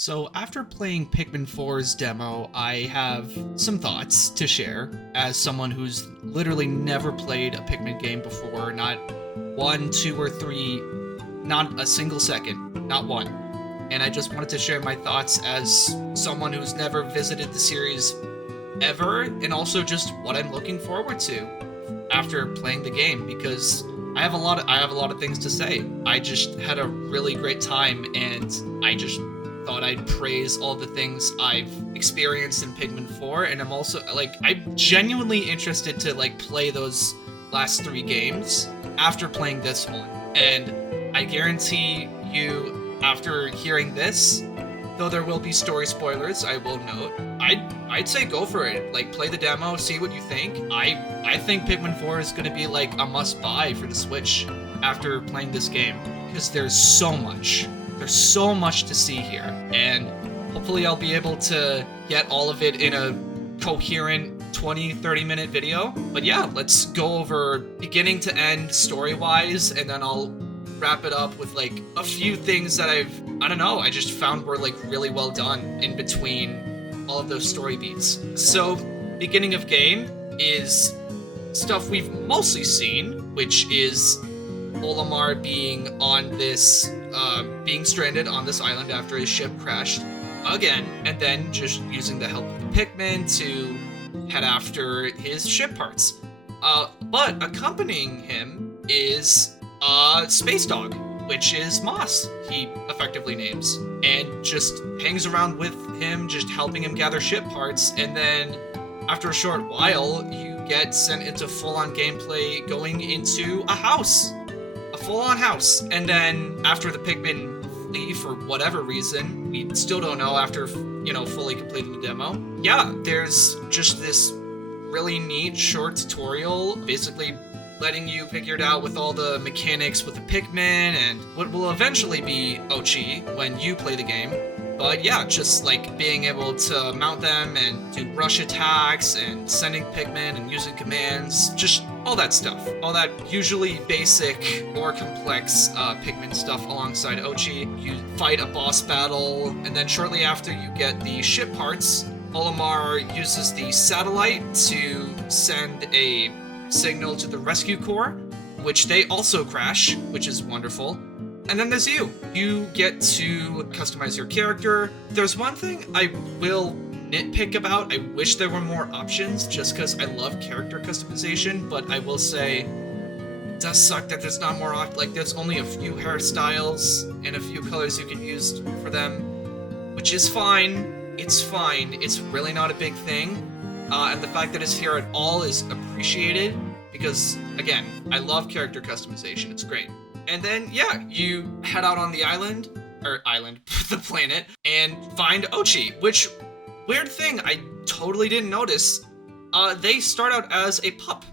So, after playing Pikmin 4's demo, I have some thoughts to share as someone who's literally never played a Pikmin game before. Not one, two, or three, not a single second, not one. And I just wanted to share my thoughts as someone who's never visited the series ever, and also just what I'm looking forward to after playing the game because I have a lot of things to say. I just had a really great time, and I just thought I'd praise all the things I've experienced in Pikmin 4, and I'm genuinely interested to play those last three games after playing this one. And I guarantee you, after hearing this, though there will be story spoilers, I will note, I'd say go for it. Like, play the demo, see what you think. I think Pikmin 4 is gonna be like a must-buy for the Switch after playing this game, because there's so much. There's so much to see here, and hopefully I'll be able to get all of it in a coherent 20-30 minute video. But yeah, let's go over beginning to end story-wise, and then I'll wrap it up with like a few things that I just found were like really well done in between all of those story beats. So beginning of game is stuff we've mostly seen, which is Olimar being stranded on this island after his ship crashed again, and then just using the help of the Pikmin to head after his ship parts. But accompanying him is Space Dog, which is Moss, he effectively names, and just hangs around with him, just helping him gather ship parts. And then after a short while, you get sent into full-on gameplay going into a house. A full-on house. And then after the Pikmin flee for whatever reason, we still don't know after, fully completing the demo. Yeah, there's just this really neat short tutorial, basically letting you figure it out with all the mechanics with the Pikmin and what will eventually be Ochi when you play the game. But yeah, just like being able to mount them and do rush attacks and sending Pikmin and using commands, just all that stuff. All that usually basic or complex Pikmin stuff alongside Ochi. You fight a boss battle, and then shortly after you get the ship parts, Olimar uses the satellite to send a signal to the rescue corps, which they also crash, which is wonderful. And then there's you. You get to customize your character. There's one thing I will nitpick about. I wish there were more options, just because I love character customization, but I will say it does suck that there's not more there's only a few hairstyles and a few colors you can use for them, which is fine. It's fine. It's really not a big thing. And the fact that it's here at all is appreciated, because, again, I love character customization. It's great. And then, yeah, you head out on the the planet, and find Ochi, which, weird thing, I totally didn't notice. They start out as a pup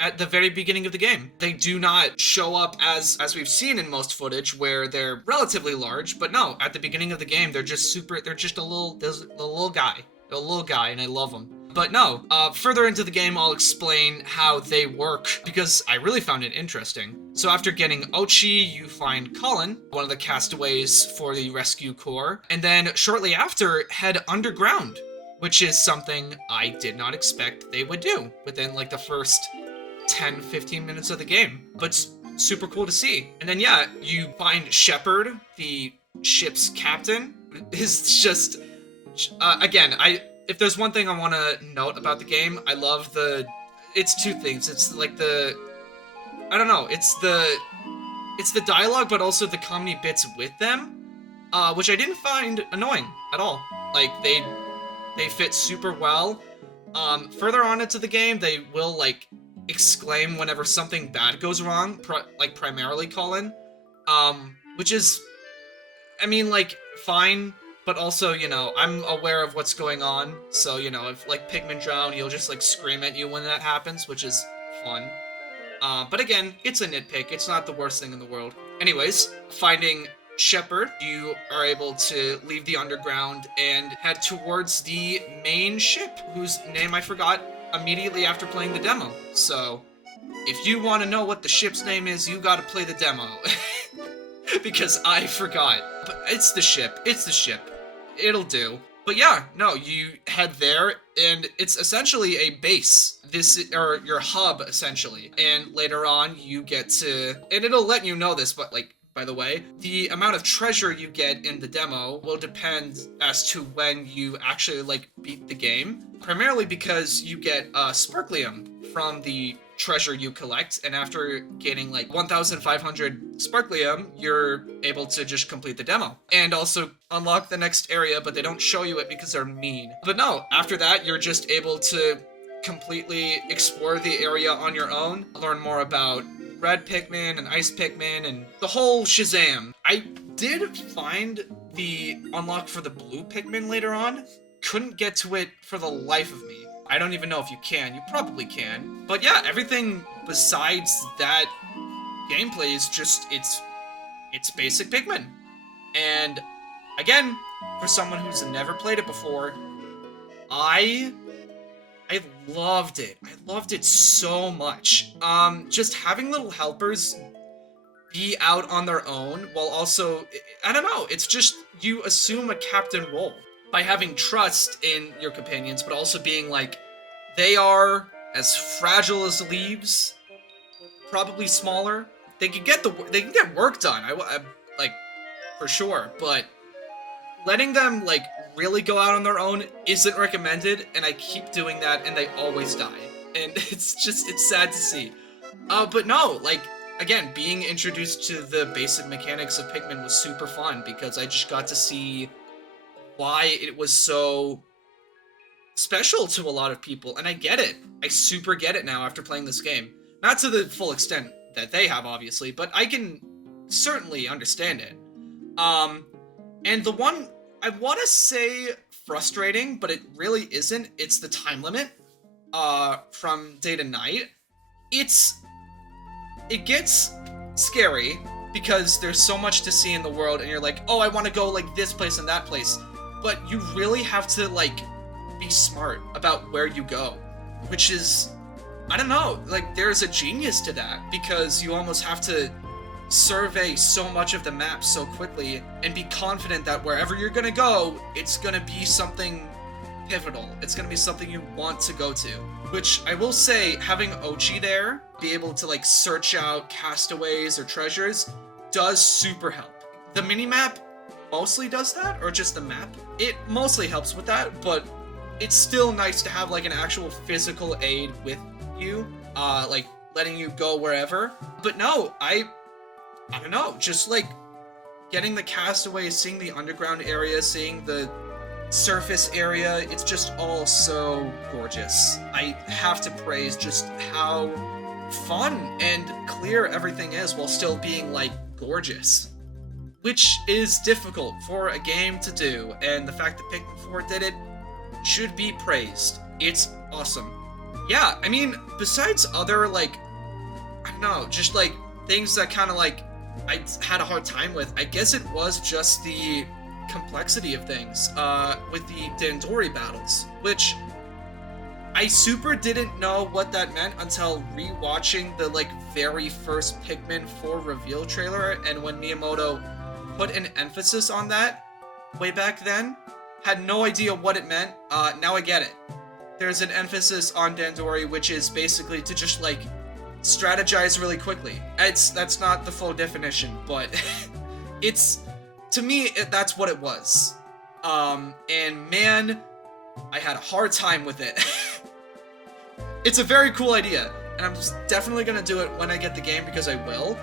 at the very beginning of the game. They do not show up as we've seen in most footage, where they're relatively large, but no, at the beginning of the game, they're just a little guy. They're a little guy, and I love them. But no, further into the game, I'll explain how they work, because I really found it interesting. So after getting Ochi, you find Colin, one of the castaways for the rescue corps, and then shortly after, head underground, which is something I did not expect they would do within like the first 10-15 minutes of the game. But super cool to see. And then yeah, you find Shepard, the ship's captain, is just, again, if there's one thing I want to note about the game, I love it's two things. It's like it's the dialogue, but also the comedy bits with them, which I didn't find annoying at all. Like, they fit super well. Further on into the game, they will, like, exclaim whenever something bad goes wrong, primarily Colin, which is, I mean, like, fine. But also, I'm aware of what's going on, so, if, like, Pikmin drown, he'll just, like, scream at you when that happens, which is fun. But again, it's a nitpick. It's not the worst thing in the world. Anyways, finding Shepard, you are able to leave the underground and head towards the main ship, whose name I forgot immediately after playing the demo. So, if you want to know what the ship's name is, you gotta play the demo. Because I forgot. But it's the ship. it'll do. But yeah, no, you head there, and it's essentially a base. Or your hub, essentially. And later on, you get to, and it'll let you know this, but like, by the way, the amount of treasure you get in the demo will depend as to when you actually like beat the game. Primarily because you get sparklium from the treasure you collect, and after gaining like 1,500 sparklium, you're able to just complete the demo and also unlock the next area, but they don't show you it because they're mean. But no, after that, you're just able to completely explore the area on your own, learn more about red Pikmin and ice Pikmin and the whole shazam. I did find the unlock for the blue Pikmin later on. Couldn't get to it for the life of me. I don't even know if you can. You probably can. But yeah, everything besides that gameplay is just, it's basic Pikmin. And again, for someone who's never played it before, I loved it. I loved it so much. Just having little helpers be out on their own while also, I don't know, it's just, you assume a captain role by having trust in your companions, but also being like, they are as fragile as leaves, probably smaller. They can get work done. I like, for sure, but letting them like really go out on their own isn't recommended, and I keep doing that, and they always die, and it's sad to see. But no, like, again, being introduced to the basic mechanics of Pikmin was super fun because I just got to see why it was so special to a lot of people, and I get it. I super get it now after playing this game. Not to the full extent that they have, obviously, but I can certainly understand it. And the one I want to say frustrating, but it really isn't, it's the time limit from day to night. It gets scary because there's so much to see in the world, and you're like, oh, I want to go like this place and that place, but you really have to like be smart about where you go, which is, I don't know, like there's a genius to that because you almost have to survey so much of the map so quickly and be confident that wherever you're gonna go, it's gonna be something pivotal. It's gonna be something you want to go to. Which I will say, having Ochi there, be able to like search out castaways or treasures, does super help. The minimap mostly does that, or just the map. It mostly helps with that, but it's still nice to have like an actual physical aid with you, like letting you go wherever. But no, I don't know, just like getting the castaways, seeing the underground area, seeing the surface area, it's just all so gorgeous. I have to praise just how fun and clear everything is while still being like gorgeous, which is difficult for a game to do, and the fact that Pikmin 4 did it should be praised. It's awesome. Yeah, I mean, besides other like, I don't know, just like things that kind of like I had a hard time with, I guess it was just the complexity of things with the Dandori battles, which I super didn't know what that meant until rewatching the like very first Pikmin 4 reveal trailer, and when Miyamoto put an emphasis on that way back then, had no idea what it meant. Now I get it. There's an emphasis on Dandori, which is basically to just like strategize really quickly. That's not the full definition, but it's, to me, that's what it was. And man, I had a hard time with it. It's a very cool idea, and I'm just definitely gonna do it when I get the game, because I will.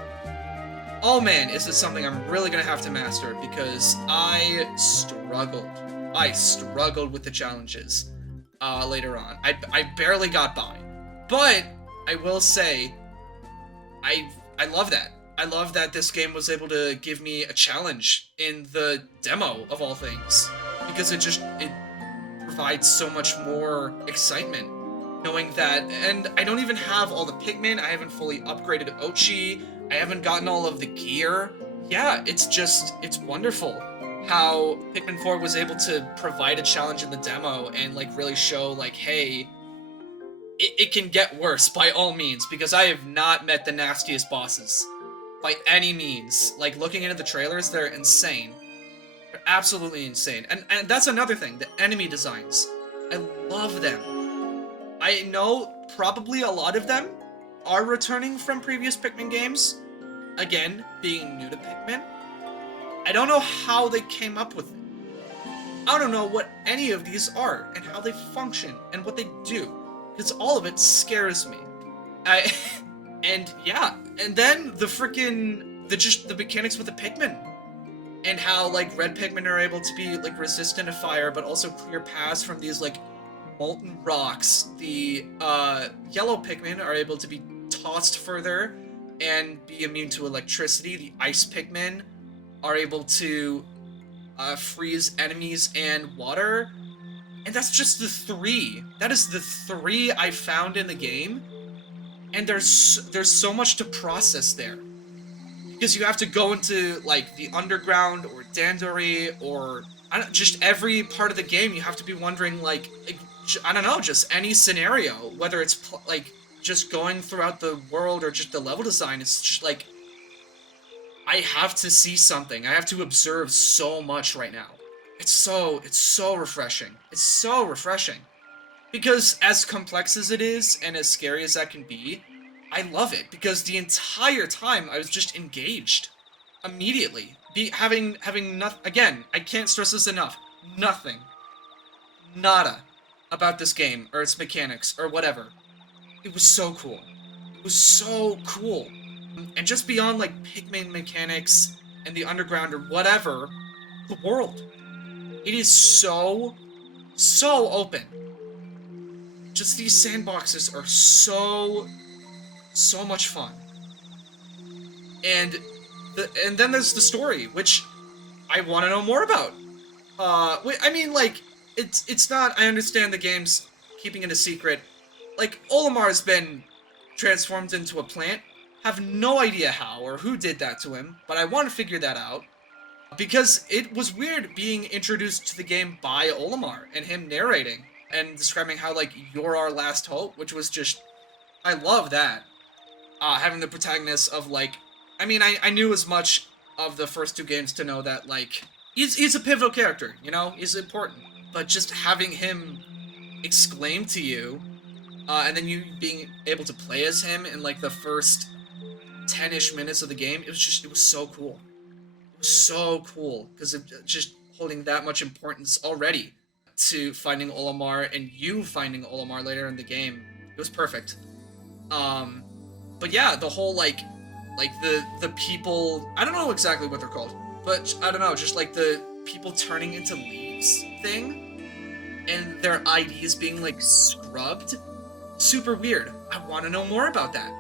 Oh man, is this something I'm really gonna have to master, because I struggled with the challenges later on. I barely got by. But I will say, I love that. I love that this game was able to give me a challenge in the demo, of all things, because it provides so much more excitement knowing that. And I don't even have all the Pikmin, I haven't fully upgraded Ochi, I haven't gotten all of the gear. Yeah, it's wonderful how Pikmin 4 was able to provide a challenge in the demo and like really show like, hey, it can get worse by all means, because I have not met the nastiest bosses by any means. Like, looking into the trailers, they're insane. They're absolutely insane. And that's another thing, the enemy designs. I love them. I know probably a lot of them are returning from previous Pikmin games. Again, being new to Pikmin. I don't know how they came up with it. I don't know what any of these are and how they function and what they do, because all of it scares me. I and yeah, and then the mechanics with the Pikmin and how like red Pikmin are able to be like resistant to fire but also clear paths from these like molten rocks. The yellow Pikmin are able to be tossed further and be immune to electricity. The ice Pikmin are able to freeze enemies and water. And that's just the 3. That is the 3 I found in the game. And there's so much to process there. Because you have to go into like the underground or Dandori or just every part of the game. You have to be wondering like I don't know, just any scenario, whether it's like just going throughout the world or just the level design. It's just like I have to see something. I have to observe so much right now. It's so refreshing. It's so refreshing. Because as complex as it is and as scary as that can be, I love it because the entire time I was just engaged immediately. Having nothing, again, I can't stress this enough. Nothing. Nada about this game or its mechanics or whatever. It was so cool. It was so cool. And just beyond like Pikmin mechanics and the underground or whatever, the world. It is so open. Just these sandboxes are so much fun. And then there's the story, which I want to know more about. I mean, like, it's not, I understand the game's keeping it a secret. Like, Olimar's been transformed into a plant. Have no idea how or who did that to him, but I want to figure that out. Because it was weird being introduced to the game by Olimar and him narrating and describing how, like, you're our last hope, which was just, I love that. Having the protagonist of, like, I mean, I knew as much of the first 2 games to know that, like, he's a pivotal character, you know? He's important. But just having him exclaim to you, and then you being able to play as him in, like, the first 10-ish minutes of the game, it was so cool. It was so cool, because it just holding that much importance already to finding Olimar and you finding Olimar later in the game. It was perfect. But yeah, the whole, like the people, I don't know exactly what they're called, but I don't know, just like the people turning into leaves thing, and their IDs being like scrubbed. Super weird. I want to know more about that.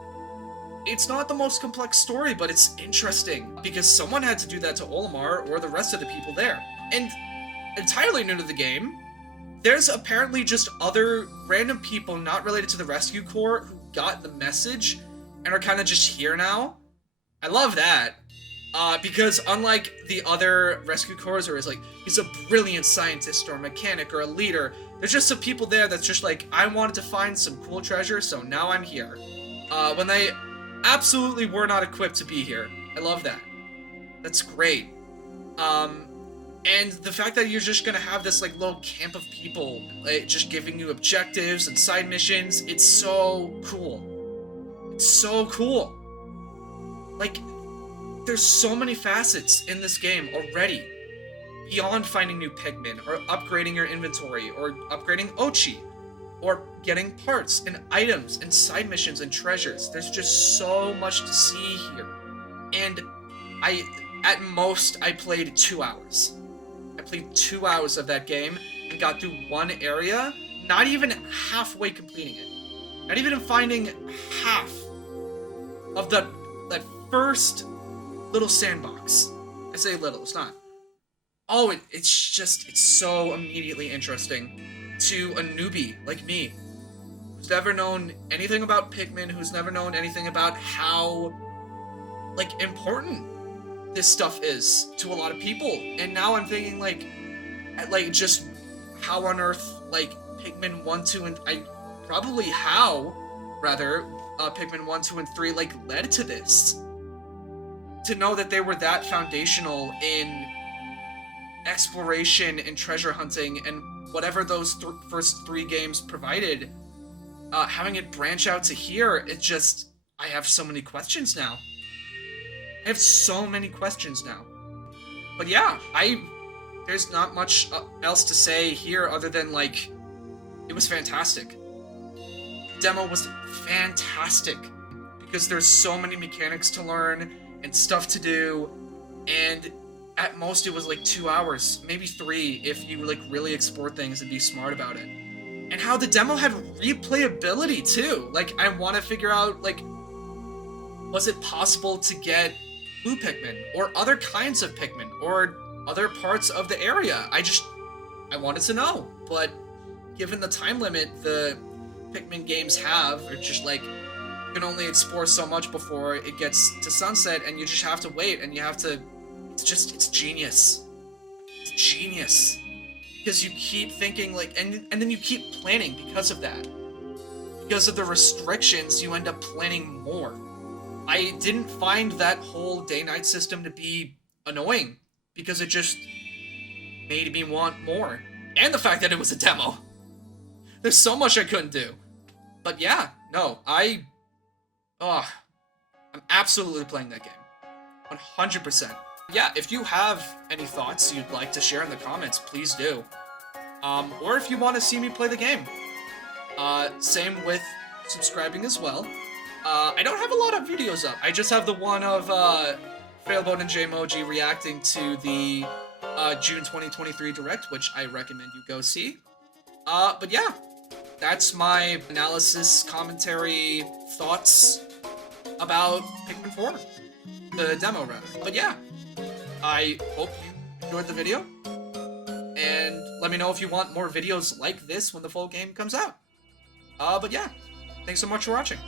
It's not the most complex story, but it's interesting because someone had to do that to Olimar or the rest of the people there. And entirely new to the game, there's apparently just other random people not related to the Rescue Corps who got the message and are kind of just here now. I love that. Because unlike the other Rescue Corps where it's like, he's a brilliant scientist or a mechanic or a leader, there's just some people there that's just like, I wanted to find some cool treasure, so now I'm here. When they absolutely were not equipped to be here. I love that. That's great. And the fact that you're just gonna have this like little camp of people like, just giving you objectives and side missions, it's so cool. It's so cool. Like, there's so many facets in this game already. Beyond finding new Pikmin, or upgrading your inventory, or upgrading Ochi, or getting parts and items and side missions and treasures. There's just so much to see here. And at most, I played 2 hours. I played 2 hours of that game and got through one area, not even halfway completing it. Not even finding half of that first little sandbox. I say little, it's not. Oh, it's so immediately interesting to a newbie like me, who's never known anything about Pikmin, who's never known anything about how, like, important this stuff is to a lot of people. And now I'm thinking, like just how on earth, like, Pikmin 1, 2, and Pikmin 1, 2, and 3, like, led to this. To know that they were that foundational in exploration and treasure hunting and whatever those first 3 games provided, having it branch out to here, it just, I have so many questions now. I have so many questions now. But yeah, there's not much else to say here other than, like, it was fantastic. The demo was fantastic because there's so many mechanics to learn and stuff to do, and at most it was like 2 hours, maybe 3 if you like really explore things and be smart about it. And how the demo had replayability too. Like, I want to figure out, like, was it possible to get blue Pikmin or other kinds of Pikmin or other parts of the area? I wanted to know, but given the time limit the Pikmin games have, it's just like, you can only explore so much before it gets to sunset, and you just have to wait, and you have to, it's genius. It's genius. Because you keep thinking, like, and then you keep planning because of that. Because of the restrictions, you end up planning more. I didn't find that whole day-night system to be annoying, because it just made me want more. And the fact that it was a demo. There's so much I couldn't do. But yeah, no, I'm absolutely playing that game. 100%. Yeah, if you have any thoughts you'd like to share in the comments, please do. Or if you want to see me play the game. Same with subscribing as well. I don't have a lot of videos up. I just have the one of Failboat and Jmoji reacting to the June 2023 Direct, which I recommend you go see. But yeah, that's my analysis, commentary, thoughts about Pikmin 4. The demo, rather. But yeah, I hope you enjoyed the video, and let me know if you want more videos like this when the full game comes out. But yeah, thanks so much for watching.